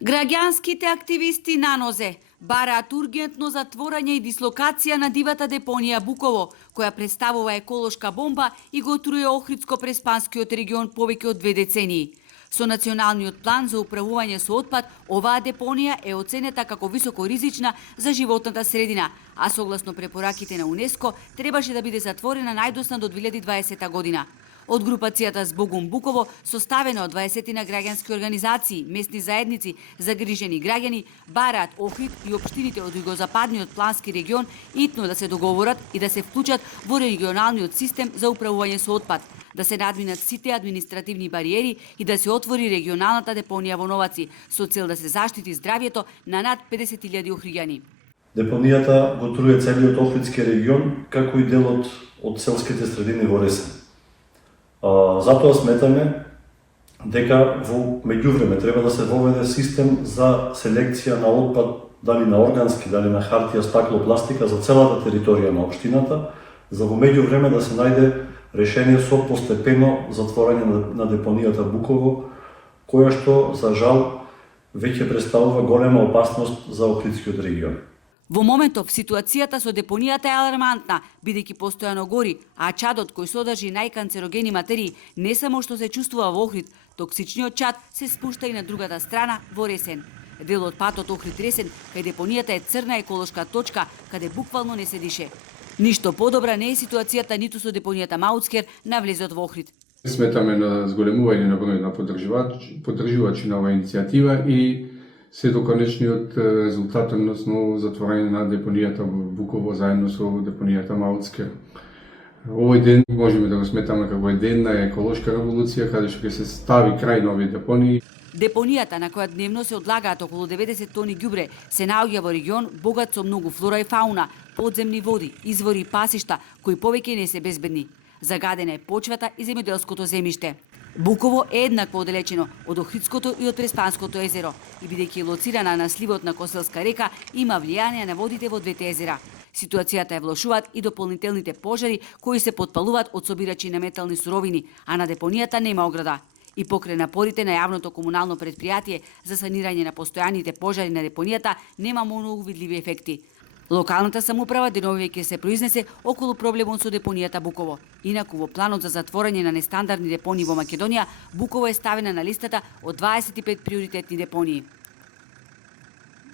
Граѓанските активисти на нозе бараат ургентно затворање и дислокација на дивата депонија Буково, која представува еколошка бомба и го труе Охридско-Преспанскиот регион повеќе од 2 децении. Со националниот план за управување со отпад, оваа депонија е оценета како високо ризична за животната средина, а согласно препораките на УНЕСКО требаше да биде затворена најдосна до 2020 година. Од групацијата Збогум Буково, составена од 20 на граѓански организации, местни заедници, загрижени граѓани, бараат Охрид и општините од југозападниот плански регион итно да се договорат и да се вклучат во регионалниот систем за управување со отпад, да се надминат сите административни бариери и да се отвори регионалната депонија во Новаци, со цел да се заштити здравјето на над 50.000 охриѓани. Депонијата го труе целиот Охридски регион, како и делот од селските средини во Ресен. Затоа сметаме дека во меѓувреме треба да се воведе систем за селекција на отпад, дали на органски, дали на хартија, стакло, пластика за целата територија на општината, за во меѓувреме да се најде решение со постепено затворање на депонијата Буково, која што, за жал, веќе представува голема опасност за Охридскиот регион. Во моментов ситуацијата со депонијата е алармантна, бидејќи постојано гори, а чадот кој содржи најканцерогени материи не само што се чувствува во Охрид, токсичниот чад се спушта и на другата страна во Ресен. Дел од патот Охрид-Ресен, кај депонијата е црна еколошка точка, каде буквално не се дише. Ништо подобра не е ситуацијата ниту со депонијата Маутскер на влезот во Охрид. Сметаме на зголемување на бројот на поддржувачи на оваа иницијатива и се до конечниот резултат, односно затворање на депонијата Буково заедно со депонијата Маутскер. Овој ден можеме да го сметаме како ден на еколошка револуција, каде што ќе се стави крај на овие депонии. Депонијата, на која дневно се одлагаат околу 90 тони ѓубре, се наоѓа во регион богат со многу флора и фауна, подземни води, извори и пасишта, кои повеќе не се безбедни. Загадена е почвата и земјоделското земјиште. Буково е еднакво оддалечено од Охридското и од Преспанското езеро и бидејќи е лоцирана на сливот на Коселска река, има влијание на водите во двете езера. Ситуацијата е влошуваат и дополнителните пожари кои се потпалуваат од собирачи на метални суровини, а на депонијата нема ограда. И покрај напорите на јавното комунално предпријатие за санирање на постојаните пожари на депонијата нема многу видливи ефекти. Локалната самоуправа деновиве ќе се произнесе околу проблемот со депонијата Буково. Инаку во планот за затворање на нестандардни депонии во Македонија, Буково е ставена на листата од 25 приоритетни депонии.